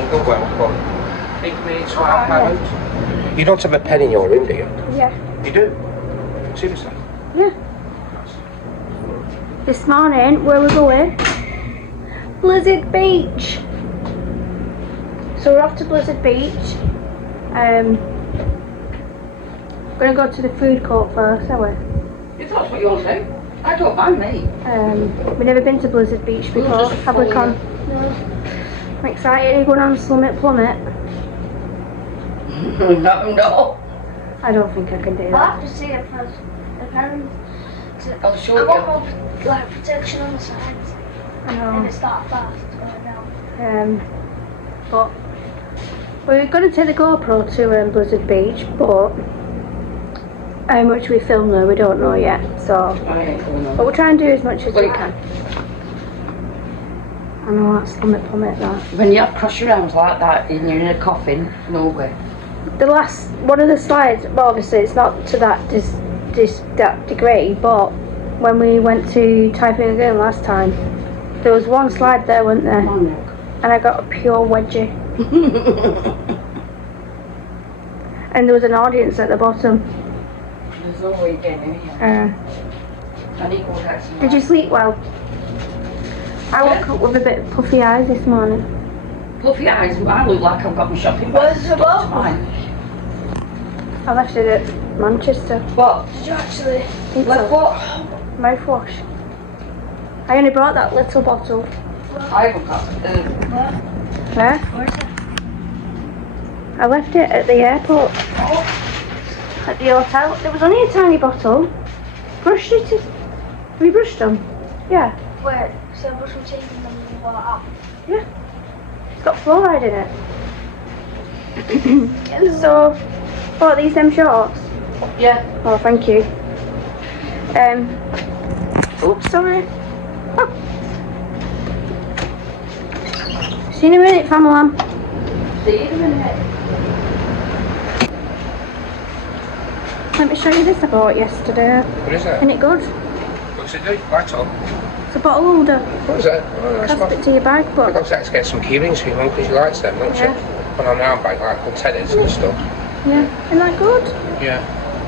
mean, unwell, but think me it's £12. You don't have a pen in your room, do you? Yeah. You do? Seriously? Yeah. This morning, where we're going? Blizzard Beach. So we're off to Blizzard Beach. We're gonna go to the food court first, are we? If that's what you'll do, I don't mind me. We've never been to Blizzard Beach before, have we, Con? No. I'm excited. Are you going on Summit Plummet? No. I don't think I can do I'll that. have to see it first. Apparently, I'll show I you. want more like protection on the sides. I If know. it's that fast, it's going down. But we're going to take the GoPro to Blizzard Beach, but how much we film there we don't know yet. So, I ain't going on. but we'll try and do as much as we Wait. can. I know that's Summit Plummet that. When you have cross your arms like that and you're in a coffin, no way. The last one of the slides, well, obviously it's not to that that degree, but when we went to Typhoon again last time, there was one slide there, wasn't there? Oh, no. And I got a pure wedgie. And there was an audience at the bottom. There's no way you're getting here. I need more taxi. Did you sleep well? I woke up with a bit of puffy eyes this morning. Puffy eyes, I look like I've got my shopping bag. Where's the stuck to bottle? mine. I left it at Manchester. What? Did you actually? Think Left so. what? Mouthwash. I only brought that little bottle. I haven't got Where? Where's it? I left it at the airport. At the hotel. There was only a tiny bottle. Brushed it. Have you brushed them? Yeah. Wait, so brush your teeth and then you want up. Yeah. It's got fluoride in it. So, what, these them shorts? Yeah. Oh, thank you. Oops, sorry. Oh. See you in a minute, family. See you in a minute. Let me show you this I bought yesterday. What is that? Isn't it good? What's it do? Light on. It's a bottle holder. What is that? Oh, that's Clasp fine. it to your bag, I but got to get some key rings for your mum because you likes them, don't you? Yeah. Put on our bag like good tennis and stuff. yeah, isn't that good? Yeah.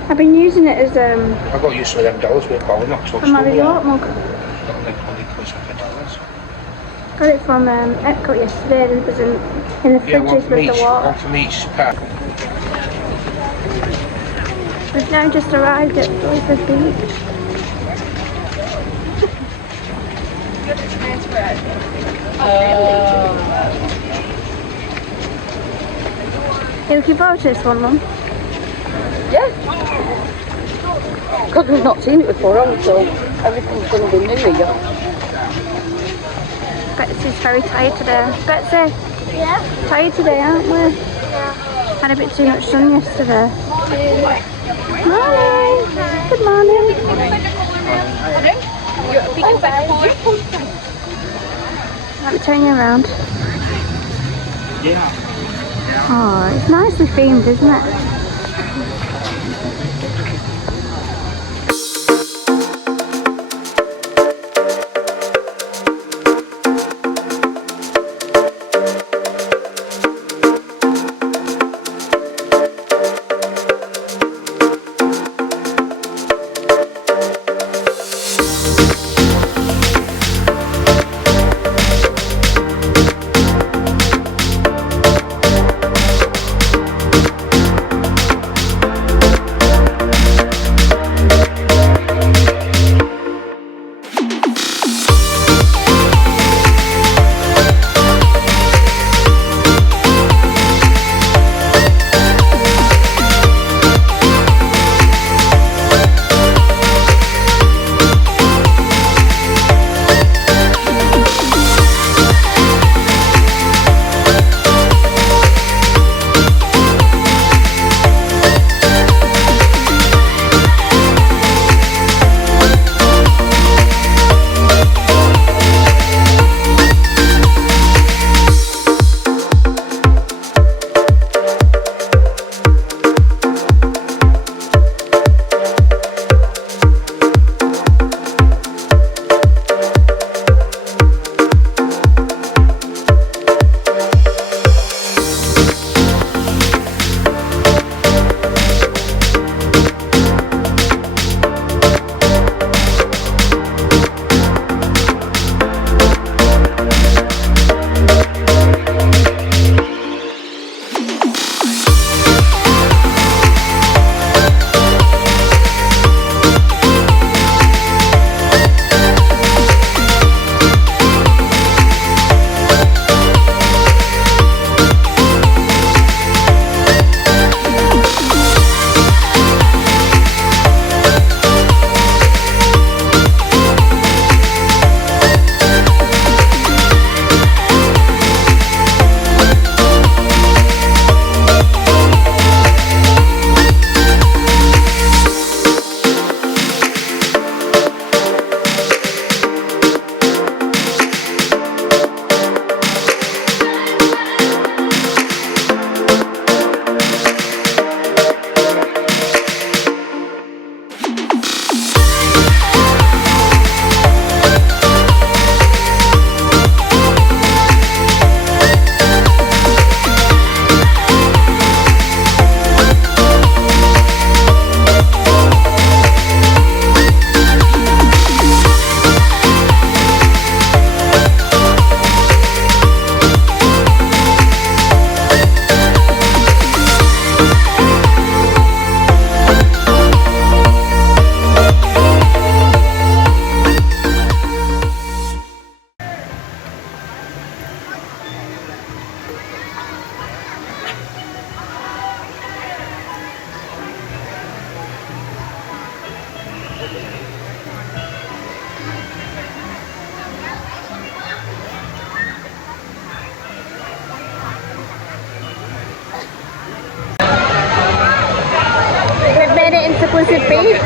I've been using it as I got used to them dollars with bowling, not touch a Mary them. York mug. Got them only cost like $1. Got it from Epcot yesterday. It was in the Yeah, one fridges from with each. the water. One from each pack. We've now just arrived at Blizzard Beach. You looking forward to this one, Mum? Yeah. Because we've not seen it before, so everything's going to be new here. Betsy's very tired today. Betsy, Yeah? tired today, aren't we? Yeah. Had a bit too much sun yesterday. Morning. Good morning. Let me turn you around. Oh, it's nicely themed, isn't it? Blizzard Beach.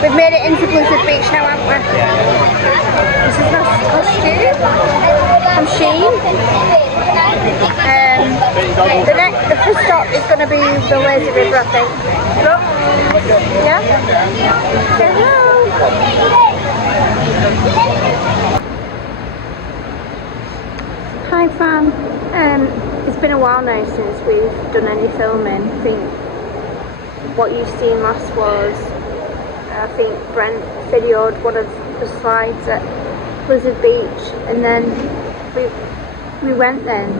We've made it into Blizzard Beach now, haven't we? This is my costume from Shein. The first stop is going to be the lazy river, I think. Look. Yeah? Say hello. Hi fam. It's been a while now since we've done any filming. I think what you've seen last was, I think Brent videoed one of the slides at Blizzard Beach, and then we went then.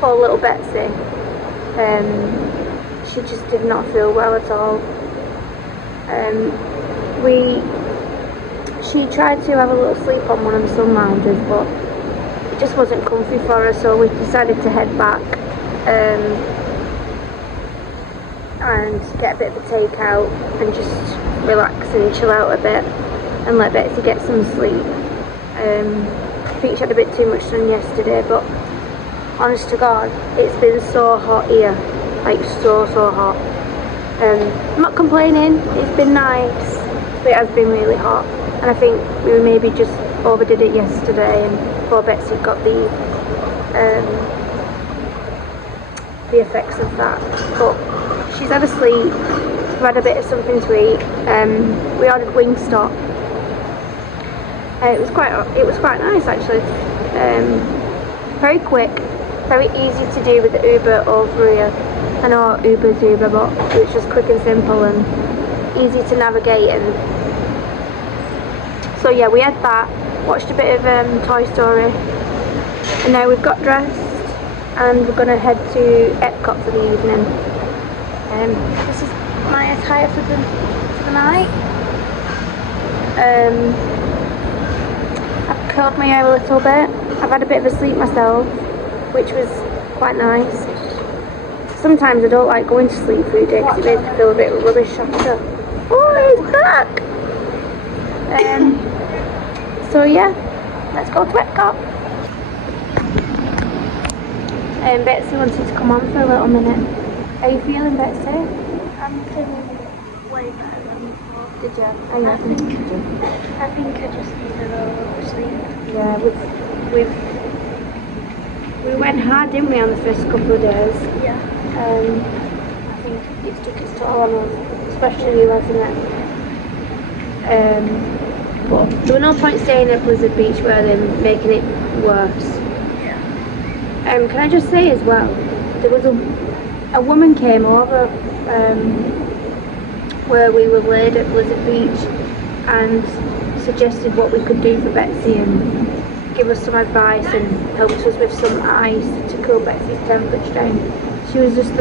Poor little Betsy. She just did not feel well at all. She tried to have a little sleep on one of the sun lounges, but it just wasn't comfy for her, so we decided to head back and get a bit of a takeout and just relax and chill out a bit and let Betsy get some sleep. I think she had a bit too much sun yesterday, but honest to God, it's been so hot here, like so hot. I'm not complaining, it's been nice, but it has been really hot, and I think we maybe just overdid it yesterday, and poor Betsy got the effects of that. But she's had a sleep, we've had a bit of something to eat. We ordered Wingstop. It was quite nice actually. Very quick, very easy to do with the Uber over here. I know Uber's Uber, but it's just quick and simple and easy to navigate. And so yeah, we had that, watched a bit of Toy Story, and now we've got dressed and we're going to head to Epcot for the evening. This is my attire for the night. I've curled my hair a little bit. I've had a bit of a sleep myself, which was quite nice. Sometimes I don't like going to sleep food day because it makes me feel a bit rubbish after. Oh, he's back! So yeah, let's go to Epcot. Betsy wanted to come on for a little minute. How are you feeling, Betsy? I'm feeling way better than before. Did you? How you feeling? Did you? I think I just needed a little sleep. Yeah, we went hard, didn't we, on the first couple of days? Yeah. I think it took its toll on us, especially you, hasn't it? But there were no point staying at Blizzard Beach where they're making it worse. Yeah. Can I just say as well, there was a woman came over where we were laid at Blizzard Beach and suggested what we could do for Betsy and give us some advice and helped us with some ice to cool Betsy's temperature down. She was just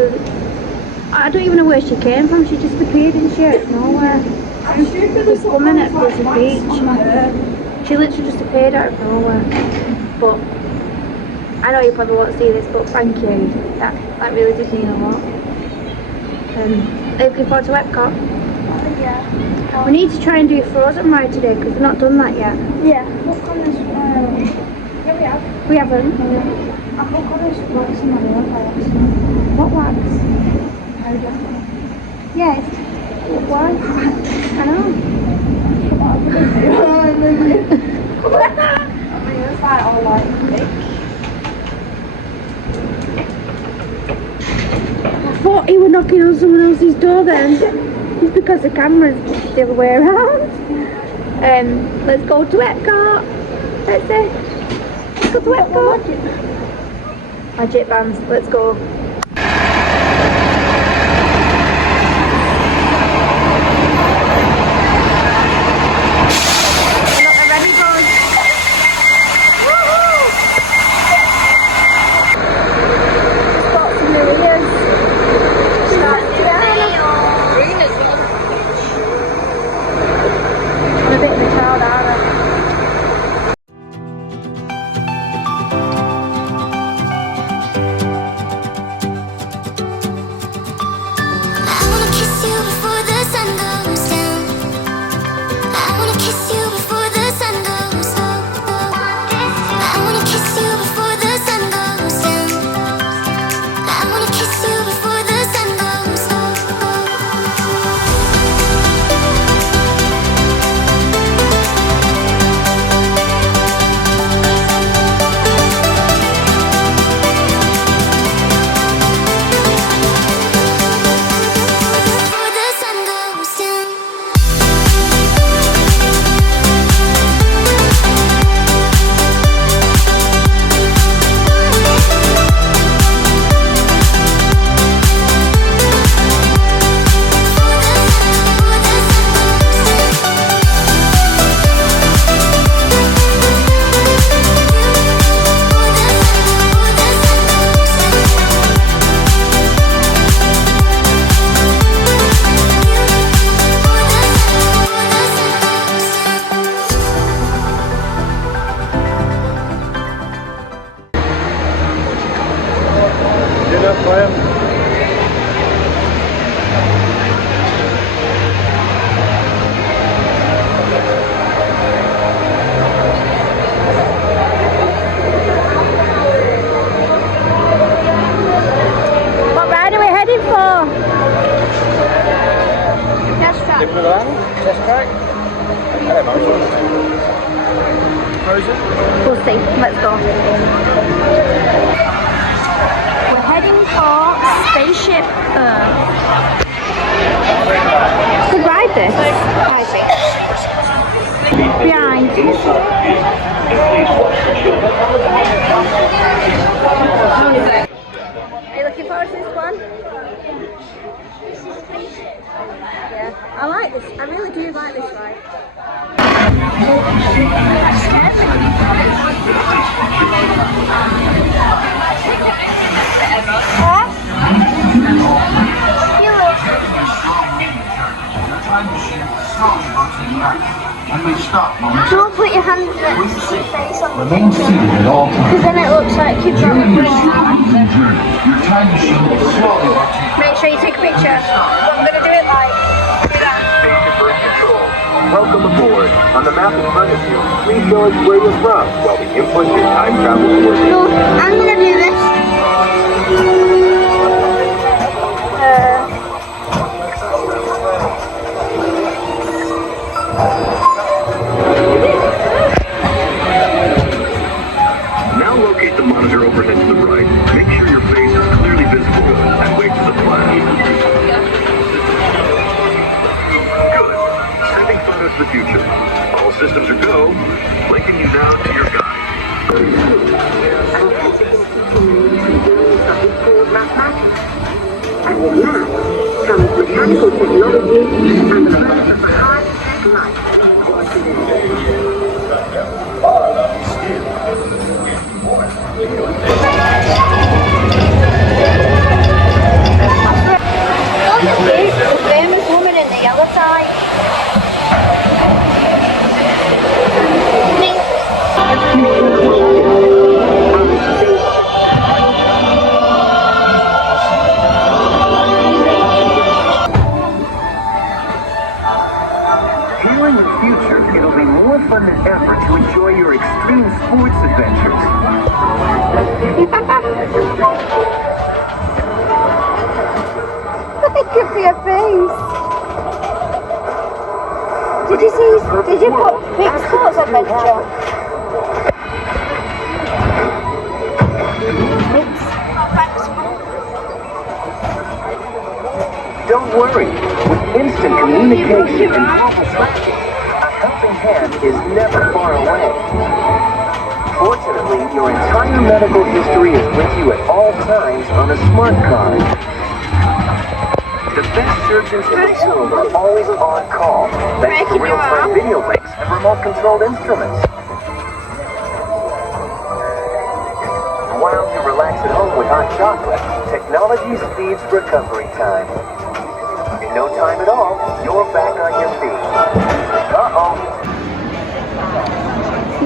I don't even know where she came from. She just appeared in she out of nowhere. This woman at Blizzard Beach. She literally just appeared out of nowhere. But I know you probably won't see this, but thank you. That really did mean a lot. Are you looking forward to Epcot? Yeah. We need to try and do Frozen ride today because we've not done that yet. Yeah. Look on this. Yeah, we have. We haven't. I've looked on this wax in my hair by accident. What wax? Powder. Yes. Why? I know. I mean, it's like all like thick. I thought he was knocking on someone else's door then. It's because the camera's the other way around. Let's go to Epcot. Let's go to Epcot. Magic bands, let's go. player. What ride are we heading for? Test track. Test track? Hello, Frozen? We'll see. Let's go. We're heading for Spaceship Earth. Could ride this, I think. Behind. Are you looking forward to this one? Yeah, I like this. I really do like this ride. Don't put your hands at your face on the Remain seated at all times. because then it looks like you've got a During this brain. amazing journey, your time machine will slowly rotate. Make sure you take a picture. I'm going to do it like that. Spaceship Earth Control. Welcome aboard. On the map in front of you, please show us where you're from while we input your time travel coordinates. No, I'm going to do this. Now locate the monitor overhead to the right. Make sure your face is clearly visible and wait for the flash. Good. Sending photos to the future. All systems are go. Linking you now to your guide. And with that comes mechanical technology and the birth of a high-tech life. The famous woman in the yellow tie. Here in the future, it'll be more fun than ever to enjoy your extreme sports adventures. Look at your face. Did you put Big Sports Adventure? Don't worry. With instant communication and global tracking, a helping hand is never far away. Fortunately, your entire medical history is with you at all times on a smart card. The best surgeons in the world are always on call, thanks to real-time video links and remote-controlled instruments. While you relax at home with hot chocolate, technology speeds recovery time. In no time at all, you're back on your feet. Uh-oh.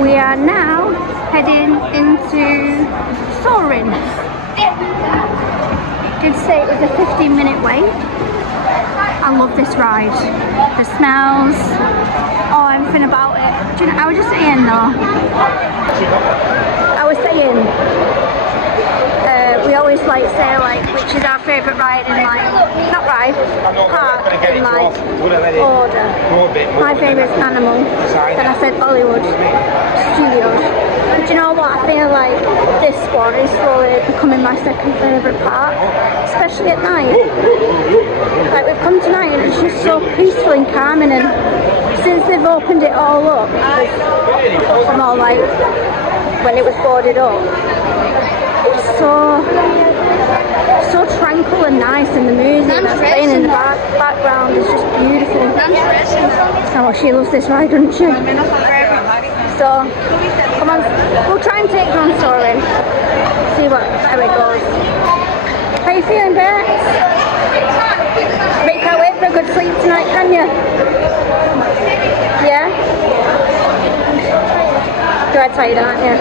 We are now heading into Soarin. Did say it was a 15-minute wait. I love this ride. The smells, everything about it. Do you know, I was just saying though. We always say which is our favourite ride in not ride, park in order. My favourite is Animal. Then I said Hollywood Studios. But you know what? I feel like this one is slowly becoming my second favourite park, especially at night. Like we've come tonight and it's just so peaceful and calming, and since they've opened it all up, from all when it was boarded up, it's so tranquil and nice, and the music that's playing in the background is just beautiful. Oh, she loves this ride, doesn't she? So, come on, we'll try and take her on Soarin', see how it goes. How you feeling, Bert? But you can't wait for a good sleep tonight, can you? Yeah? You're tired, aren't you?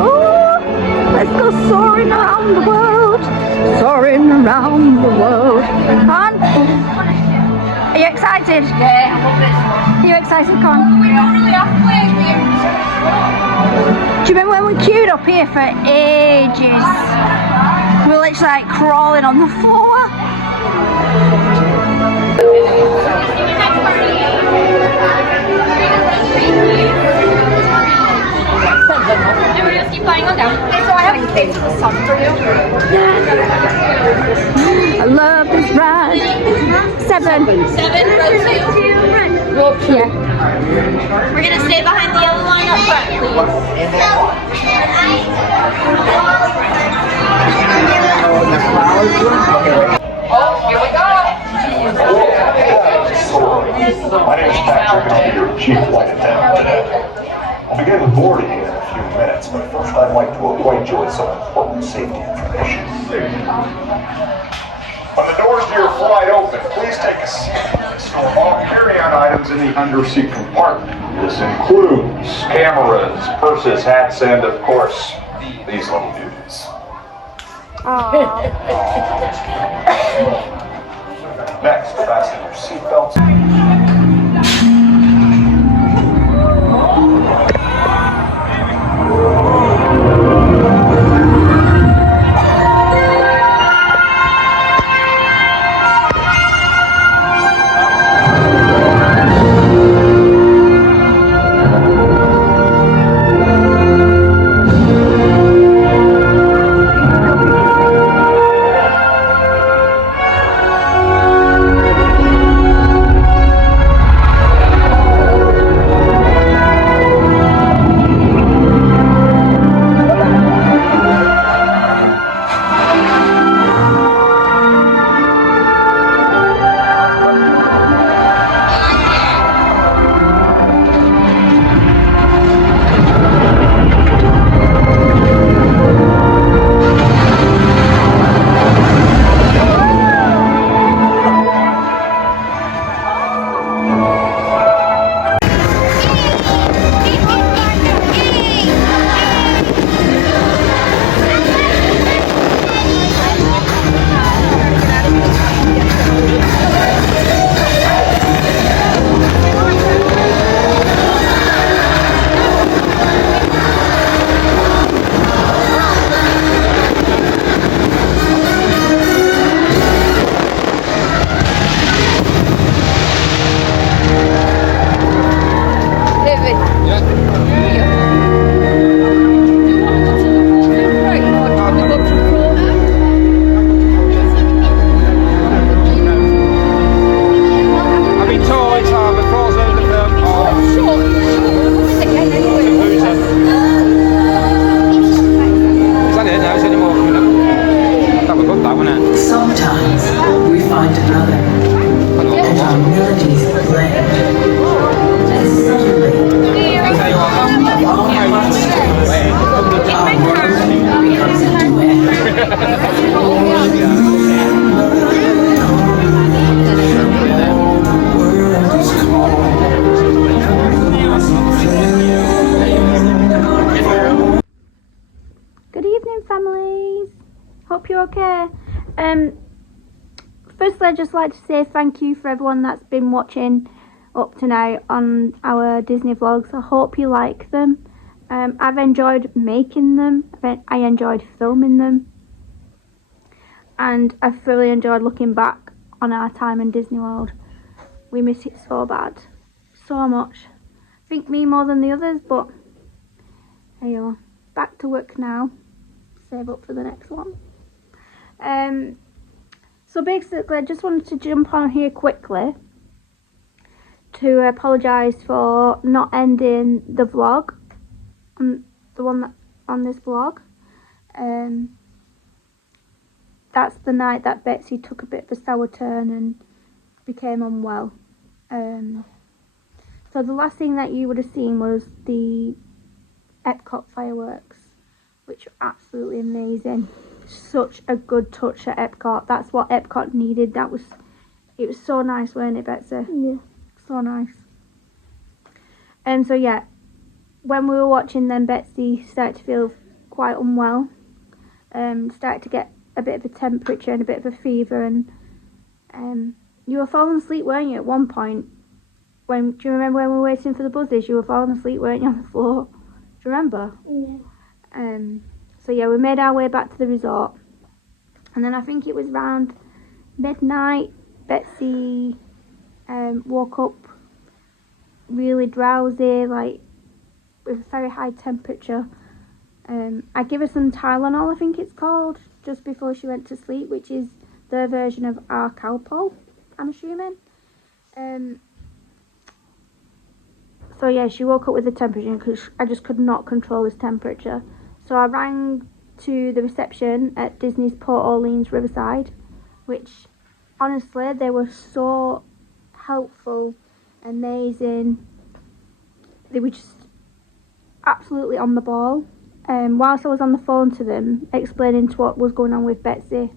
Ooh! Let's go soaring around the world. Soaring around the world. Come on. Are you excited? Yeah, I love this one. Are you excited, Con? We don't really have to play games. Do you remember when we queued up here for ages? We were literally like crawling on the floor. Keep playing on down. Okay, so I have to take the sun for you. I love this ride. 7. 7, rotate to Yeah. We're gonna stay behind the yellow line up front, please. Oh, here we go. My name is Patrick, and I'll be your chief flight attendant. I'll begin boarding in a few minutes, but first I'd like to acquaint you with some important safety information. When the doors to your flight open, please take a seat. Store all carry-on items in the underseat compartment. This includes cameras, purses, hats, and of course, these little dudes. Next, fasten your seatbelts. Hope you're okay. Firstly, I'd just like to say thank you for everyone that's been watching up to now on our Disney vlogs. I hope you like them. I've enjoyed making them. I enjoyed filming them. And I've really enjoyed looking back on our time in Disney World. We miss it so bad. So much. I think me more than the others, but there you are. Back to work now. Save up for the next one. So basically, I just wanted to jump on here quickly to apologise for not ending the vlog, the one that on this vlog. That's the night that Betsy took a bit of a sour turn and became unwell. So the last thing that you would have seen was the Epcot fireworks, which were absolutely amazing. Such a good touch at Epcot. That's what Epcot needed. It was so nice, weren't it, Betsy? Yeah. So nice. So yeah, when we were watching them, Betsy started to feel quite unwell. started to get a bit of a temperature and a bit of a fever, and you were falling asleep, weren't you, at one point? Do you remember when we were waiting for the buses? You were falling asleep, weren't you, on the floor? Do you remember? Yeah. So yeah, we made our way back to the resort, and then I think it was around midnight, Betsy woke up really drowsy, like with a very high temperature. I give her some Tylenol, I think it's called, just before she went to sleep, which is their version of our Calpol, I'm assuming. So yeah, she woke up with a temperature because I just could not control this temperature. So I rang to the reception at Disney's Port Orleans Riverside, which honestly, they were so helpful, amazing. They were just absolutely on the ball. Whilst I was on the phone to them explaining to what was going on with Betsy,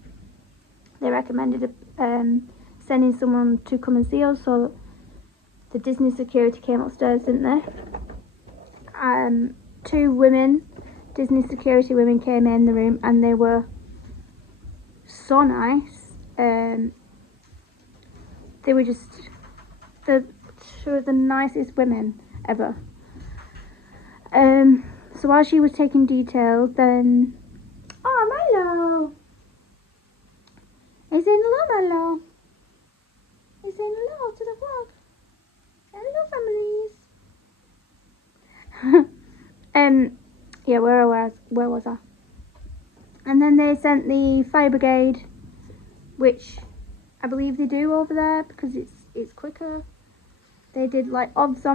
they recommended sending someone to come and see us. So the Disney security came upstairs, didn't they? 2 women, Disney security women, came in the room, and they were so nice. They were just 2 of the nicest women ever. So while she was taking details, then Milo! Is in hello, Milo? Is in hello to the vlog? Hello, families. Yeah, where was I? And then they sent the fire brigade, which I believe they do over there because it's quicker. They did like obs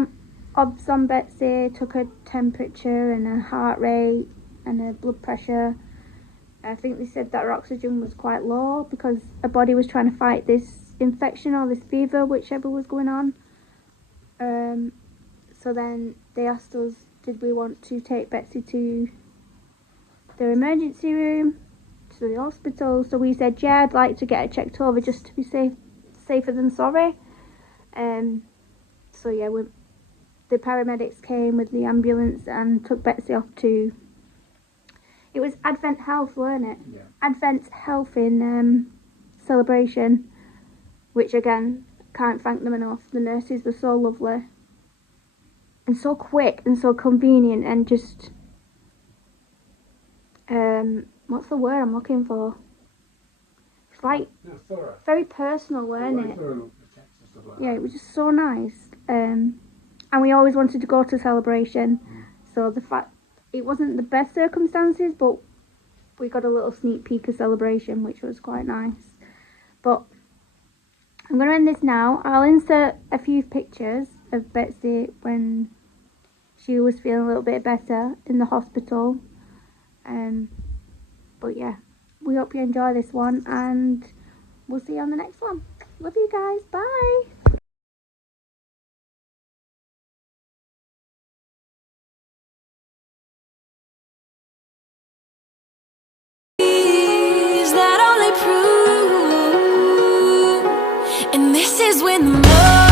on Betsy, took her temperature and her heart rate and her blood pressure. I think they said that her oxygen was quite low because her body was trying to fight this infection or this fever, whichever was going on. So then they asked us, did we want to take Betsy to their emergency room, to the hospital? So we said, yeah, I'd like to get her checked over just to be safer than sorry. So yeah, the paramedics came with the ambulance and took Betsy off to, it was Advent Health, weren't it? Yeah. Advent Health in Celebration, which again, can't thank them enough. The nurses were so lovely and so quick and so convenient, and just what's the word I'm looking for? It's like very personal, weren't it? Yeah, it was just so nice. And we always wanted to go to Celebration, so the fact it wasn't the best circumstances, but we got a little sneak peek of Celebration, which was quite nice. But I'm going to end this now. I'll insert a few pictures of Betsy when she was feeling a little bit better in the hospital. But yeah, we hope you enjoy this one, and we'll see you on the next one. Love you guys. Bye. That only prove, and this is when the love